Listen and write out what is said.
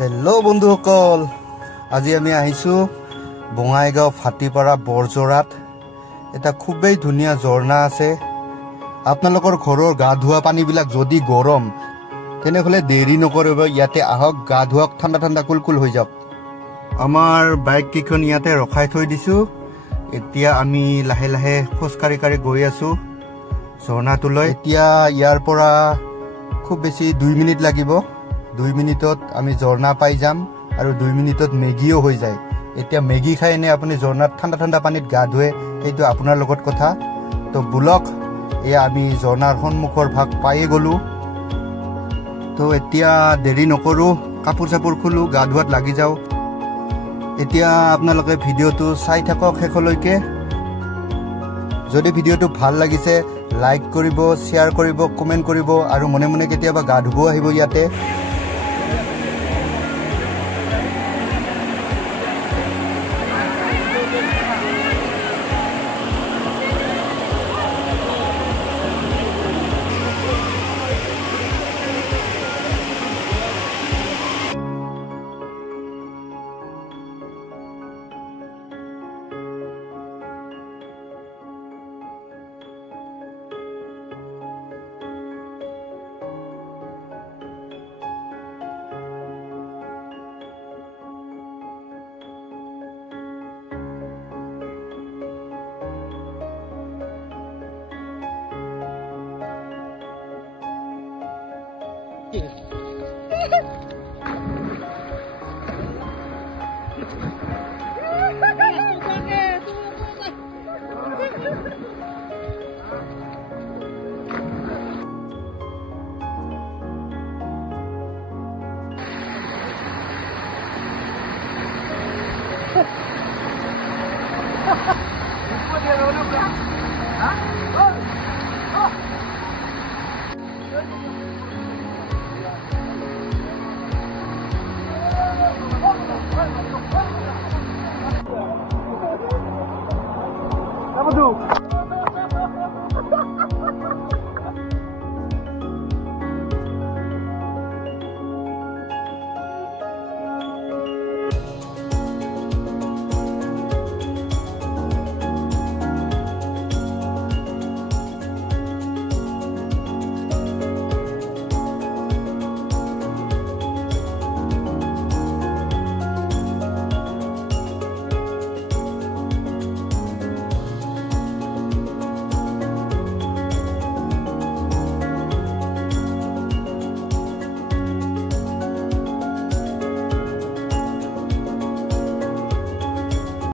Hello बंधुসকল আজি আমি আহিছো বঙাইগাঁও ফাটিপাৰা বৰজৰাত এটা খুবেই ধুনিয়া ঝৰ্ণা আছে আপোনালোকৰ ঘৰৰ গা ধোৱা পানী বিলাক যদি গৰম তেনেহলে দেৰি নকৰিব ইয়াতে আহক গা ধোৱাক ঠাণ্ডা ঠাণ্ডা কুলকুল হৈ যাওক আমাৰ বাইক কিখন ইয়াতে ৰখাই থৈ দিছো এতিয়া আমি লাহে লাহে খোজকাৰি কাৰি গৈ আছো ঝৰ্ণাটোলৈ এতিয়া ইয়াৰ পৰা খুব বেছি 2 মিনিট লাগিব 2 মিনিটত আমি ঝৰ্ণা পাই যাম আৰু 2 মিনিটত মেগিও হৈ যায় এতিয়া মেগি খাই এনে আপুনি ঝৰ্ণাত ঠাণ্ডা ঠাণ্ডা পানীত গা ধুৱে এইটো আপোনাৰ লগত কথা তো বুলক এয়া আমি ঝৰ্ণাৰ সন্মুখৰ ভাগ পায়ে গলো তো এতিয়া দেৰি নকৰো কাপোৰ চাপোৰ খুলো গা ধুৱাত লাগি যাও এতিয়া আপোনালোকে ভিডিওটো চাই থাকক শেষলৈকে যদি ভিডিওটো ভাল লাগিছে লাইক কৰিব শেয়াৰ কৰিব কমেন্ট কৰিব আৰু মনে মনে কেতিয়াবা গা ধুব আহিব ইয়াতে Apa tu?